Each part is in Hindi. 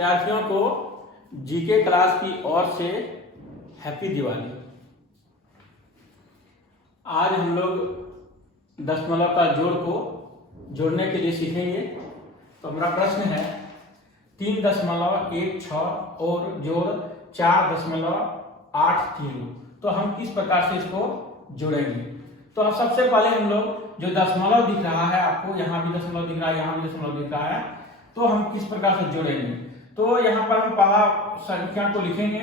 विद्यार्थियों को जीके क्लास की ओर से हैप्पी दिवाली। आज हम लोग दशमलव का जोड़ को जोड़ने के लिए सीखेंगे। तो हमारा प्रश्न है 3.16 और जोड़ 4.83। तो हम किस प्रकार से इसको जोड़ेंगे। तो अब सबसे पहले हम लोग जो दशमलव दिख रहा है, आपको यहाँ भी दशमलव दिख रहा है, यहाँ भी दशमलव दिख रहा है, तो हम किस प्रकार से जोड़ेंगे। तो यहाँ पर हम पहला संख्या को लिखेंगे,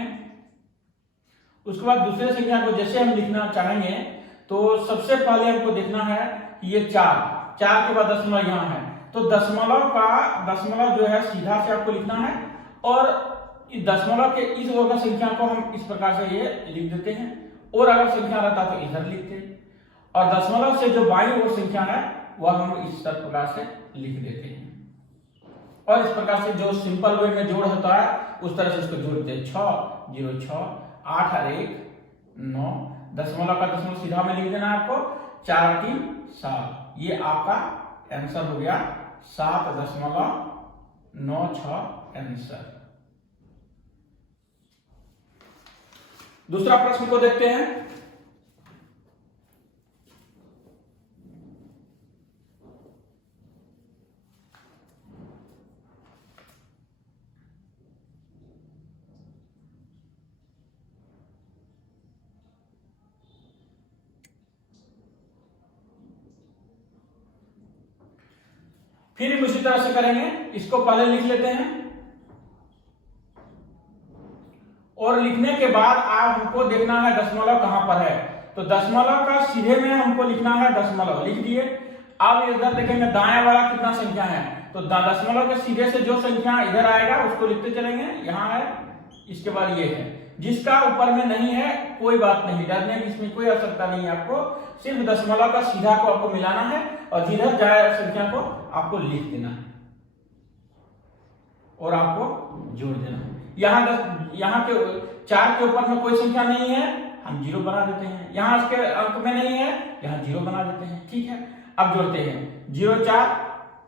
उसके बाद दूसरे संख्या को जैसे हम लिखना चाहेंगे तो सबसे पहले हमको देखना है कि ये 4 के बाद दशमलव यहाँ है, तो दशमलव जो है सीधा से आपको लिखना है और इस दशमलव के इस ओर का संख्या को हम इस प्रकार से ये लिख देते हैं, और अगर संख्या रहता तो इधर लिखते हैं, और दशमलव से जो बाईं ओर संख्या है वह हम इस प्रकार से लिख देते हैं। और इस प्रकार से जो सिंपल वे में जोड़ होता है उस तरह से इसको जोड़ते हैं। 6 0 6 8 और 1 9, दशमलव का दशमलव सीधा में लिख देना है आपको, 4 3 7। ये आपका आंसर हो गया 7.96 आंसर। दूसरा प्रश्न को देखते हैं। फिर हम उसी तरह से करेंगे, इसको पहले लिख लेते हैं और लिखने के बाद आप हमको देखना है दशमलव कहां पर है। तो दशमलव का सीधे में हमको लिखना है, दशमलव लिख दिए। अब इधर देखेंगे दाएं वाला कितना संख्या है, तो दशमलव के सीधे से जो संख्या इधर आएगा उसको लिखते चलेंगे। यहाँ है, इसके बाद ये है, जिसका ऊपर में नहीं है कोई बात नहीं, डरने की इसमें कोई आवश्यकता नहीं है। आपको सिर्फ दशमलव का सीधा को आपको मिलाना है और जिधर जाए संख्या को आपको लिख देना है और आपको जोड़ देना है। यहाँ के 4 के ऊपर में कोई संख्या नहीं है, हम 0 बना देते हैं। यहाँ इसके अंक में नहीं है, यहाँ 0 बना देते हैं। ठीक है, अब जोड़ते हैं। 0 4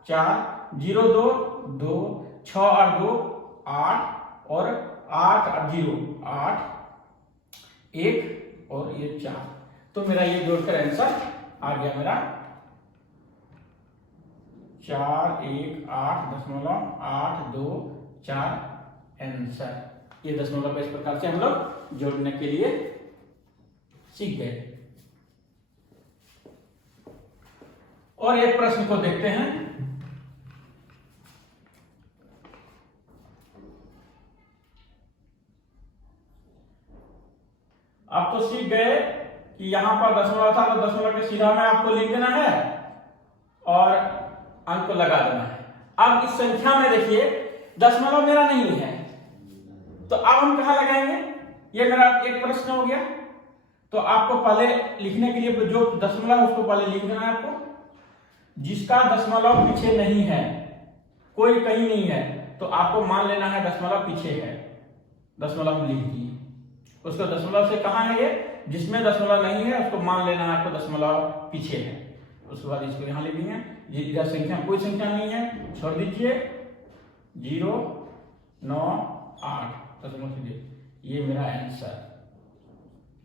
4 0 2 2 6 और 2 8 और 8 और 0 8 1 और ये 4। तो मेरा ये जोड़कर आंसर आ गया मेरा 418.82 आंसर। ये दशमलव इस प्रकार से हम लोग जोड़ने के लिए सीख गए। और एक प्रश्न को देखते हैं। आप तो सीख गए कि यहां पर दशमलव था तो दशमलव के सीधा में आपको लिख देना है और अंक को लगा देना है। अब इस संख्या में देखिए दशमलव मेरा नहीं है, तो अब हम कहां लगाएंगे, ये मेरा एक प्रश्न हो गया। तो आपको पहले लिखने के लिए जो दशमलव है उसको पहले लिख देना है आपको। जिसका दशमलव पीछे नहीं है, कोई कहीं नहीं है, तो आपको मान लेना है दशमलव पीछे है, दशमलव लिख दिए। उसको दशमलव से कहां है, ये जिसमें दशमलव नहीं है उसको मान लेना है आपको दशमलव पीछे है। उसके बाद इसको यहां लिख देंगे। इधर संख्या कोई संख्या नहीं है, छोड़ दीजिए। 0 9 8 दशमलव सीधे, ये मेरा आंसर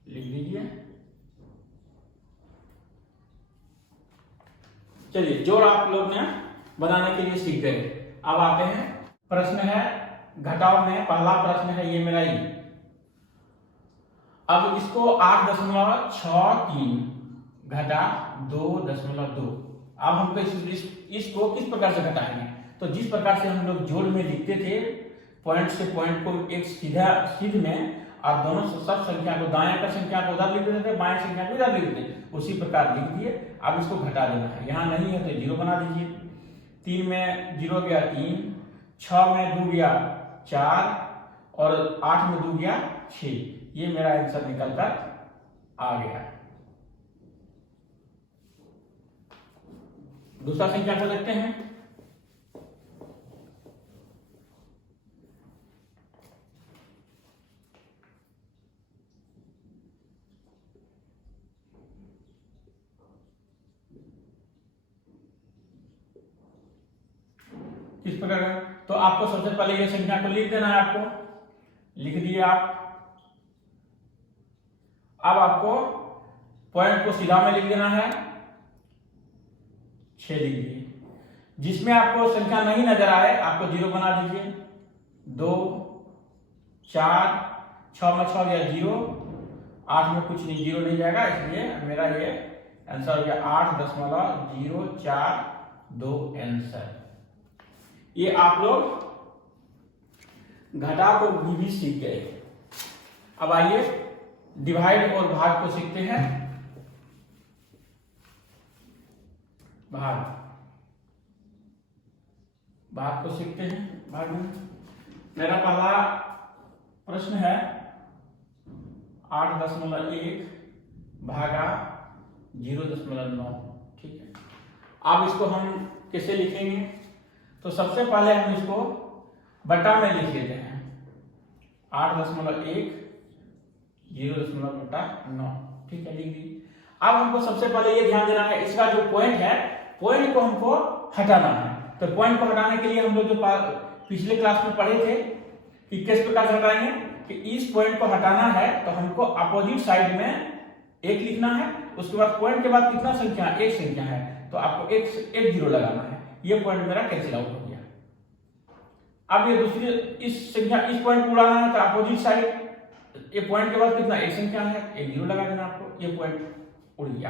लिख दीजिए। चलिए, जोड़ आप लोग ने बनाने के लिए सीख गए। अब आते हैं, प्रश्न है घटाव में, पहला प्रश्न है ये मेरा ही। अब इसको 8.63 घटा 2.2। अब हमको इसको किस प्रकार से घटाएंगे। तो जिस प्रकार से हम लोग जोड़ में लिखते थे, पॉइंट से पॉइंट को एक सीध में, और दोनों सब संख्या को, दाएं का संख्या को उधर लिख देते थे, बाएं संख्या को इधर लिख देते, उसी प्रकार लिख दिए। अब इसको घटा देना है, यहाँ नहीं है तो 0 बना दीजिए। 3 में 0 गया 3, 6 में 2 गया 4 और 8 में 2 गया 6। ये मेरा आंसर निकल कर आ गया। दूसरा संख्या को देखते हैं। किस प्रकार तो आपको सबसे पहले ये संख्या को लिख देना है, आपको लिख दिए आप। अब आपको पॉइंट को सीधा में लिख देना है, 6 लिख दिए। जिसमें आपको संख्या नहीं नजर आए आपको 0 बना दीजिए। 2 4 6 में 6 गया 0, 8 में कुछ नहीं, 0 नहीं जाएगा, इसलिए मेरा ये आंसर हो गया 8.042 आंसर। ये आप लोग घटा को भी सीख गए। अब आइए डिवाइड और भाग को सीखते हैं। भाग को सीखते हैं। भाग में मेरा पहला प्रश्न है 8.1 भागा 0.9। ठीक है, अब इसको हम कैसे लिखेंगे? तो सबसे पहले हम इसको बटा में लिख लेते हैं। 8.1 0.9। ठीक है, लिख दी। अब हमको सबसे पहले ये ध्यान देना है, इसका जो पॉइंट है, पॉइंट को हमको हटाना है। तो पॉइंट को हटाने के लिए हम लोग जो पिछले क्लास में पढ़े थे कि किस प्रकार से हटाएंगे, कि इस पॉइंट को हटाना है तो हमको अपोजिट साइड में 1 लिखना है। उसके बाद पॉइंट के बाद कितना संख्या, 1 संख्या है, तो आपको एक 0 लगाना है। ये पॉइंट मेरा कैंसिल आउट हो गया। अब ये दूसरी इस संख्या, इस पॉइंट को उड़ाना है तो अपोजिट साइड, ये पॉइंट के बाद कितना, 1 संख्या है, 1 0 लगा देना आपको। ये पॉइंट उड़ गया।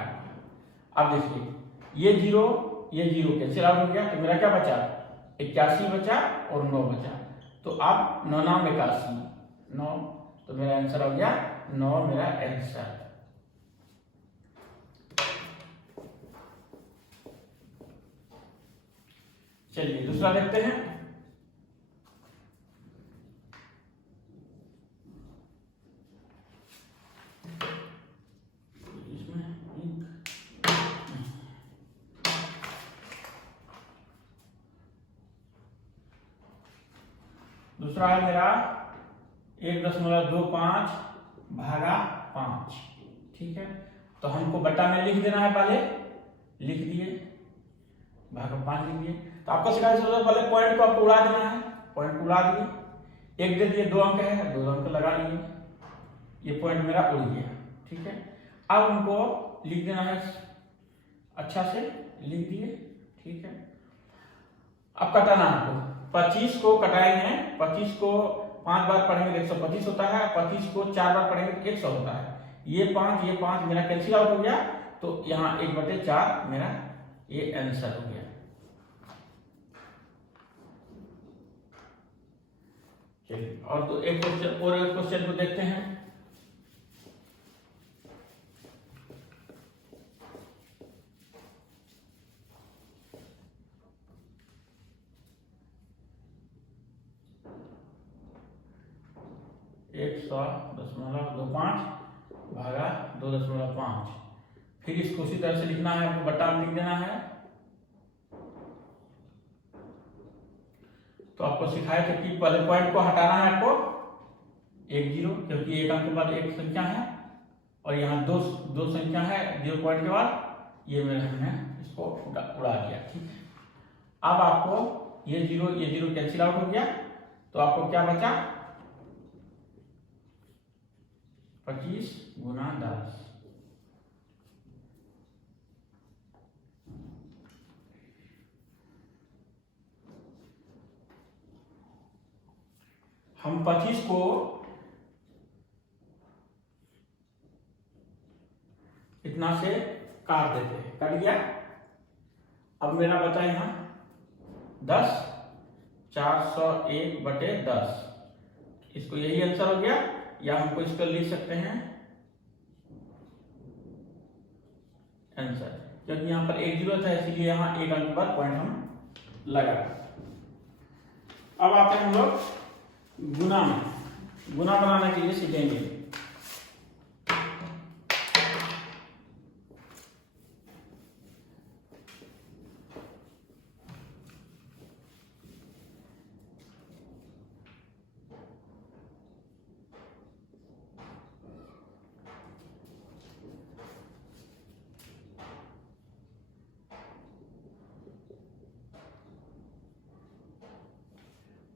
अब देखिए ये 0 कैंसिल आउट हो गया, तो मेरा क्या बचा, 81 बचा और 9 बचा। तो अब 9 9 81 9, तो मेरा आंसर हो गया 9 मेरा आंसर। चलिए दूसरा देखते हैं। दूसरा है मेरा 1.25 भागा 5। ठीक है, तो हमको बटा में लिख देना है, पहले लिख दिए, भागा 5 लिख दिए। तो आपको सिखाया सबसे पहले पॉइंट को आपको उड़ा देना है। पॉइंट को उड़ा दिए, 1 दे दिए, 2 अंक है, 2 अंक लगा लिए, ये पॉइंट मेरा उड़ गया। ठीक है, अब हमको लिख देना है, अच्छा से लिख दिए। ठीक है, अब कटाना आपको, 25 को कटाएंगे। 25 को 5 बार पढ़ेंगे 125 होता है, 25 को 4 बार पढ़ेंगे 100 होता है। ये 5 मेरा कैंसिल आउट हो गया, तो यहाँ 1/4 मेरा ये आंसर हो गया। चलिए और तो एक क्वेश्चन को देखते हैं। एक 100.25 भागा 2.5। फिर इसको उसी तरह से लिखना है, आपको बटा में लिख देना है। तो आपको सिखाया था कि पहले पॉइंट को हटाना है आपको 1 0, क्योंकि 1 अंक के बाद 1 संख्या है और यहाँ दो संख्या है 0 पॉइंट के बाद, ये हमने इसको उड़ा दिया। ठीक है, अब आपको ये 0 कैंसिल आउट हो गया, तो आपको क्या बचा, 25 गुना 10। हम 25 को इतना से काट देते हैं, कट गया। अब मेरा बचा यहां 10, 401/10। इसको यही आंसर हो गया, या हमको इसको लिख सकते हैं आंसर, क्योंकि यहां पर 1 0 था, इसलिए यहां 1 अंक पर पॉइंट हम लगा। अब आते हैं हम लोग गुना में। गुना बनाने के लिए सीखेंगे।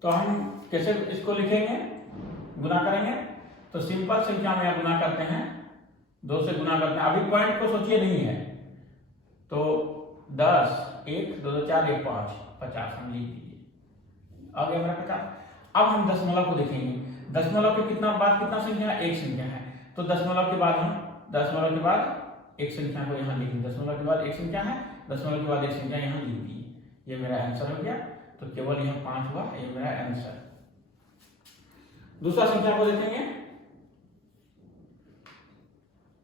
तो हम कैसे इसको लिखेंगे, गुना करेंगे? तो सिंपल संख्या में गुना करते हैं, 2 से गुना करते हैं। अभी पॉइंट को सोचिए नहीं है, तो 10, 1 2 2 4 1 5 50 हम लिख दीजिए। आ गया मेरा 50। अब हम दशमलव को देखेंगे। दशमलव के बाद कितना संख्या है? एक संख्या है। तो दशमलव के बाद एक संख्या को यहाँ लिख दिए। दशमलव के बाद एक संख्या है, दशमलव के बाद एक संख्या यहाँ लिख दी। ये मेरा आंसर हो गया। तो केवल यहाँ 5 हुआ, ये मेरा आंसर। दूसरा संख्या को देखेंगे,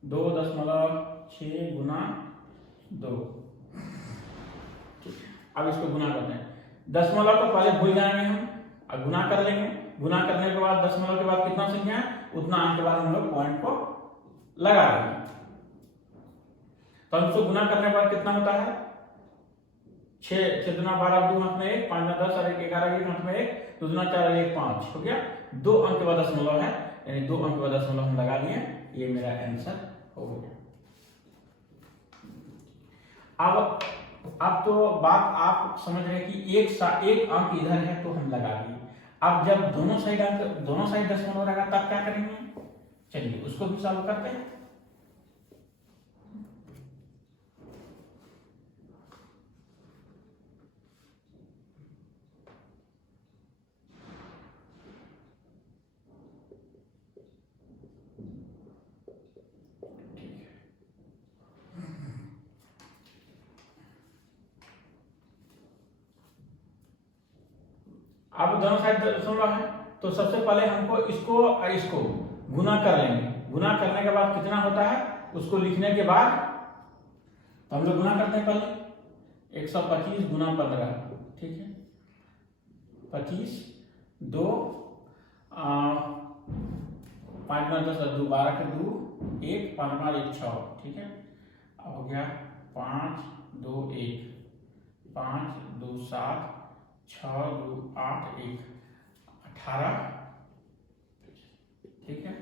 2.6 गुना 2। अब इसको गुना करते हैं। दशमलव को पहले भूल जाएंगे हम, अब गुना कर लेंगे। गुना करने के बाद दशमलव के बाद कितना संख्या है, उतना अंक के बाद हम लोग पॉइंट को लगा देंगे। तो हमको गुना करने के बाद कितना होता है? 6 दूना 12, 2 अंक में 1, 5 में 10 और 11 के अंक में 1, 2 दूना 4 और 1 5 हो गया। 2 अंक के बाद दशमलव है, यानी 2 अंक के बाद दशमलव हम लगा दिए। ये मेरा आंसर हो गया। अब तो बात आप समझ रहे हैं कि एक अंक इधर है तो हम लगा दिए। अब जब दोनों साइड दशमलव रहेगा तब क्या करेंगे? चलिए उसको भी सॉल्व करते हैं। अब दोनों साइड दशमलव है, तो सबसे पहले हमको इसको और इसको गुना कर लेंगे। गुना करने के बाद कितना होता है उसको लिखने के बाद तो हम लोग गुना करते हैं पहले। 125 गुना 15, ठीक है। 25, 2 5 गुना 10 2 12 के 2 1 5 5 1 6, ठीक है। अब हो गया 5 2 1 5 2 7 6 2 8 1 18, ठीक है।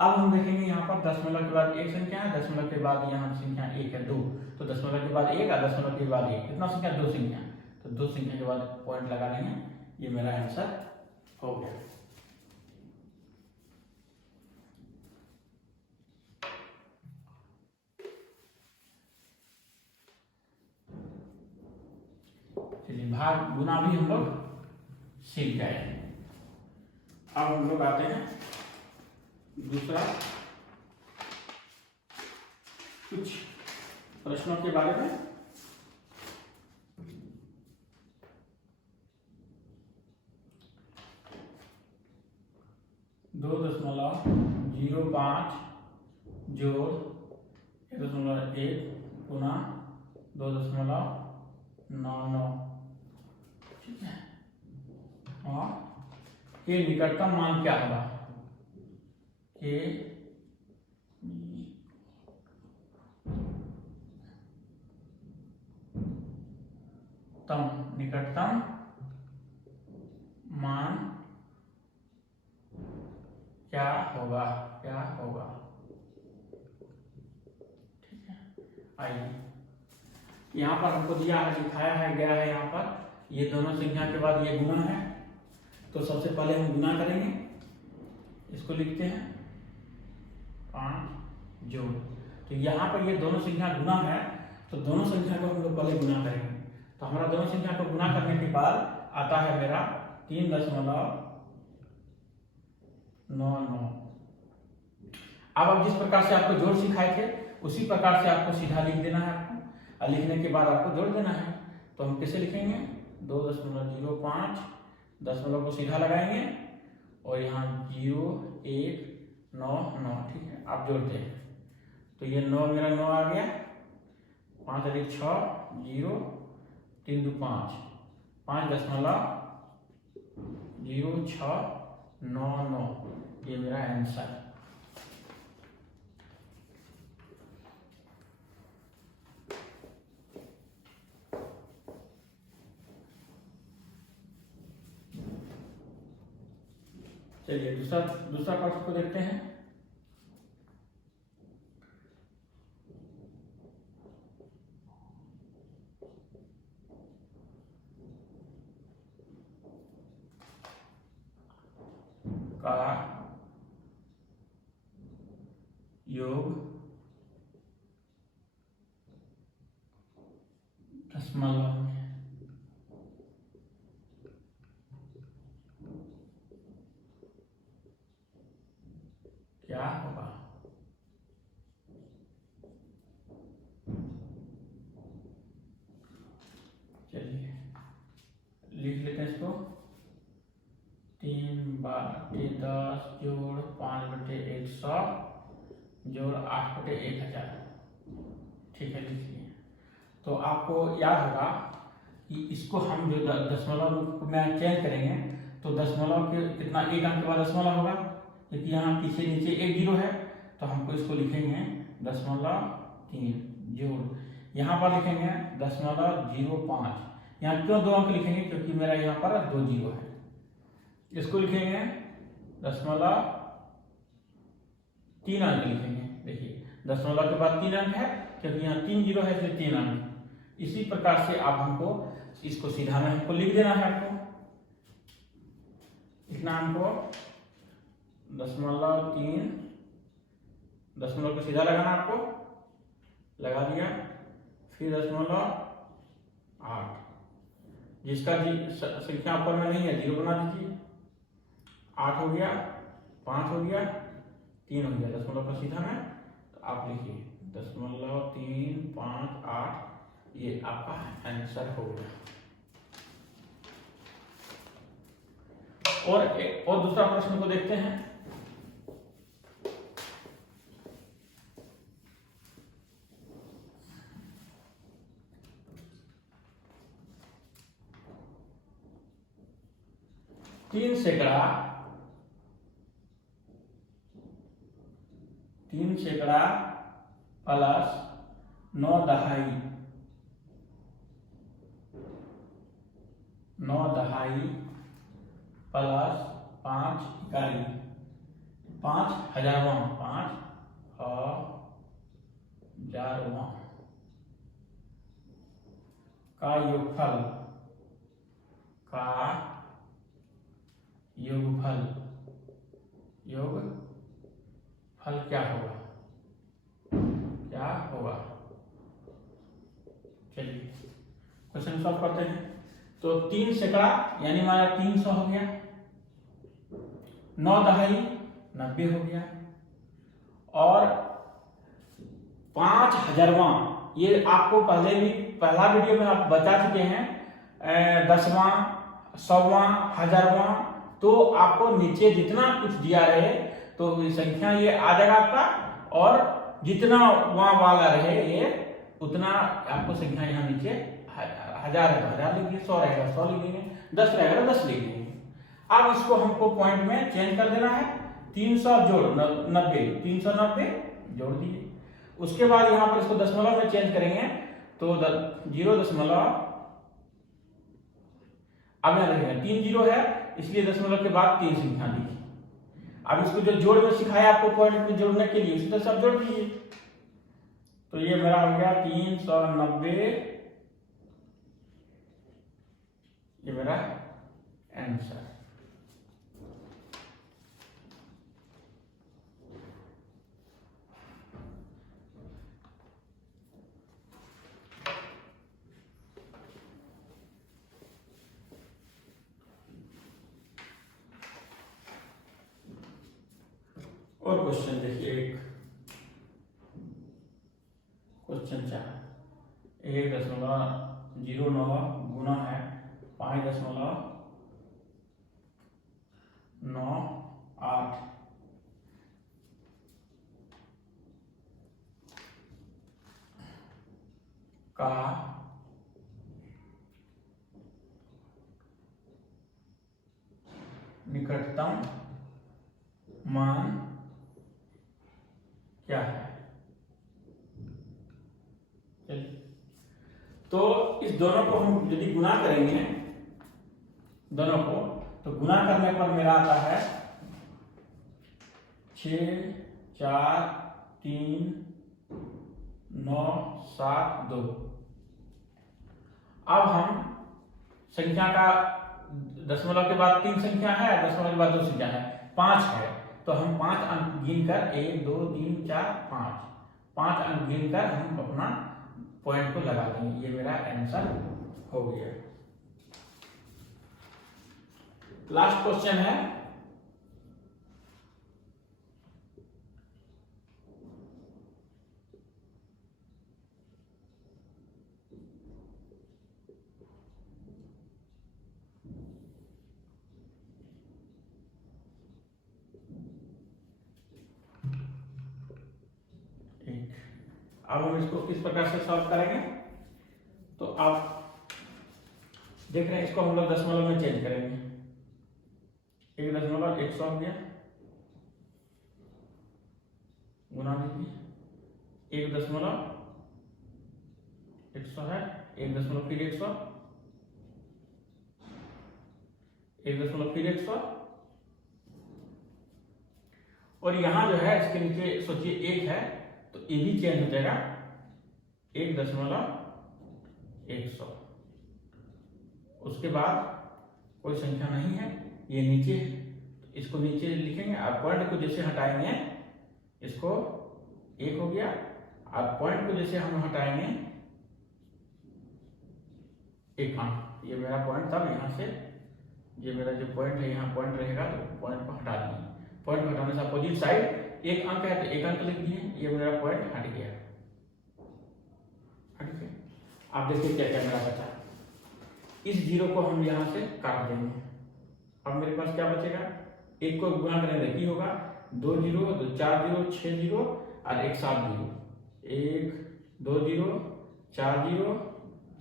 अब हम देखेंगे यहाँ पर दशमलव के बाद एक संख्या है, दशमलव के बाद यहाँ संख्या 1 है 2, तो दशमलव के बाद 1 और दशमलव के बाद 1 कितना संख्या? 2 संख्या। तो 2 संख्या के बाद पॉइंट लगा देंगे। ये मेरा आंसर हो गया। चलिए भाग गुना भी हम लोग सीख गए। अब हम लोग आते हैं दूसरा कुछ प्रश्नों के बारे में। दो 2.05 जोड़ 1.1 गुना 2.99, ठीक है। और के निकटतम मान क्या होगा? के निकटतम मान क्या होगा? ठीक है। आइए यहाँ पर हमको दिया है, दिखाया है गया है यहाँ पर, ये दोनों संख्या के बाद ये गुना है। तो सबसे पहले हम गुना करेंगे, इसको लिखते हैं 5 जोड़। तो यहाँ पर ये दोनों संख्या गुना है, तो दोनों संख्या को हम लोग पहले गुना करेंगे। तो हमारा दोनों संख्या को गुना करने के बाद आता है मेरा 3.99। अब जिस प्रकार से आपको जोड़ सिखाए थे उसी प्रकार से आपको सीधा लिख देना है आपको, और लिखने के बाद आपको जोड़ देना है। तो हम कैसे लिखेंगे? 2.05 दशमलव को सीधा लगाएंगे और यहाँ 0.199, ठीक है। आप जोड़ते हैं तो ये 9 मेरा 9 आ गया, 5 अधिक 6 0 3 2 5 5.0699, ये मेरा आंसर। चलिए दूसरा प्रश्न को देखते हैं। का योग दशमलव में क्या होगा? चलिए लिख लेते हैं इसको। 3/10 जोड़ 5/100 जोड़ 8/1000। ठीक है, लिखिए। तो आपको याद होगा कि इसको हम जो दशमलव में चेंज करेंगे तो दशमलव के कितना, एक अंक के बाद दशमलव होगा, क्योंकि यहाँ पीछे नीचे एक जीरो है, तो हमको इसको लिखेंगे 0.3 जोड़, यहाँ पर लिखेंगे 0.05। यहाँ क्यों 2 अंक लिखेंगे? क्योंकि मेरा यहाँ पर 2 जीरो है। इसको लिखेंगे 0.3 अंक लिखेंगे। देखिए दशमलव के बाद 3 अंक है, क्योंकि यहाँ 3 जीरो है इसलिए 3 अंक। इसी प्रकार से आप हमको इसको सीधा में हमको लिख देना है। आपको लिखना हमको 0.3, दशमलव को सीधा लगाना, आपको लगा दिया, फिर 0.8, जिसका संख्या ऊपर में नहीं है 0 बना दीजिए। 8 हो गया, 5 हो गया, 3 हो गया, दशमलव का सीधा में। तो आप लिखिए 0.358, ये आपका आंसर हो गया। और दूसरा प्रश्न को देखते हैं। तीन सैकड़ा प्लस 9 दहाई प्लस 5 इकाई, 5,000वां का योगफल क्या होगा? चलिए क्वेश्चन सॉल्व करते हैं। तो 3 सैकड़ा यानी हमारा 300 हो गया, 9 दहाई 90 हो गया, और 5,000वां, ये आपको पहले भी पहला वीडियो में आप बता चुके हैं। 10वां, 100वां, 1000वां, तो आपको नीचे जितना कुछ दिया रहे तो संख्या ये आ जाएगा आपका, और जितना वहां वाला रहे ये उतना आपको संख्या यहाँ नीचे 1000 है तो 1000 लिखिए, 100 रहेगा 100 लिखेंगे, 10 रहेगा 10 लिखेंगे। अब इसको हमको पॉइंट में चेंज कर देना है। 300 जोड़ 90, 390 जोड़ दिए। उसके बाद यहाँ पर इसको दशमलव में चेंज करेंगे तो 0. अब यहाँ रहेगा 3 जीरो है, इसलिए दशमलव के बाद 3 संख्या दी। अब इसको जो जोड़ में सिखाया आपको पॉइंट में जोड़ने के लिए, उसी तरह सब जोड़ दीजिए। तो ये मेरा हो गया 390, ये मेरा आंसर। और क्वेश्चन देखिए, क्वेश्चन 4, 1.09 गुना है 5.98 का निकटतम मान क्या है? तो इस दोनों को हम यदि गुना करेंगे दोनों को, तो गुना करने पर मेरा आता है 6, 4, 3, 9, 7, 2। अब हम संख्या का दशमलव के बाद 3 संख्या है, दशमलव के बाद 2 संख्या है, 5 है, तो हम 5 अंक गिनकर 1 2 3 4 5 अंक गिनकर हम अपना पॉइंट को लगा देंगे। ये मेरा आंसर हो गया। लास्ट क्वेश्चन है, अब हम इसको किस प्रकार से सॉल्व करेंगे, तो आप देख रहे हैं इसको हम लोग दशमलव में चेंज करेंगे। 1.100 हो गया, गुना दीजिए, 1.100 है, 1 फिर 100, 1 फिर 100, और यहां जो है इसके नीचे सोचिए 1 है तो ये भी चेंज हो जाएगा 1.100। उसके बाद कोई संख्या नहीं है, ये नीचे है, तो इसको नीचे लिखेंगे। आप पॉइंट को जैसे हटाएंगे, इसको 1 हो गया, आप पॉइंट को जैसे हम हटाएंगे 1 अंक, ये मेरा पॉइंट तब यहाँ से, ये मेरा जो पॉइंट है यहाँ पॉइंट रहेगा, तो पॉइंट को हटा दिए। पॉइंट को हटाने से अपोजिट साइड 1 अंक है तो 1 अंक लिख दिए, ये मेरा पॉइंट हट गया। हट गया। आप देखिए क्या क्या मेरा बचा, इस 0 को हम यहाँ से काट देंगे। अब मेरे पास क्या बचेगा, 1 को गुणा करेंगे की होगा 2 0 2 4 0 6 0 और 1 7 0, 1 2 0 4 0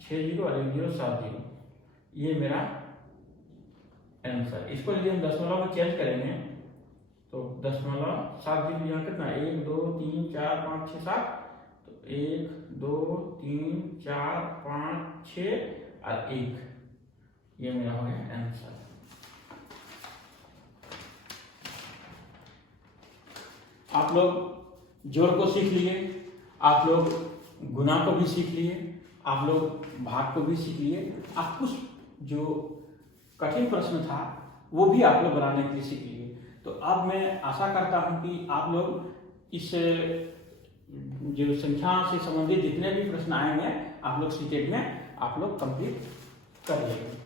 6 0 और 1 0 7 0, ये मेरा आंसर। इसको यदि हम दशमलव में चेंज करेंगे तो 0.7 यहाँ कितना, 1 2 3 4 5 6 7, तो 1 2 3 4 5 6 और 1, ये मेरा हो गया आंसर। आप लोग जोड़ को सीख लिए, आप लोग गुना को भी सीख लिए, आप लोग भाग को भी सीख लिए, आप कुछ जो कठिन प्रश्न था वो भी आप लोग बनाने के लिए सीख लिए। तो अब मैं आशा करता हूं कि आप लोग इस जो संख्या से संबंधित जितने भी प्रश्न आएंगे आप लोग सीटेट में आप लोग कंप्लीट कर लेंगे।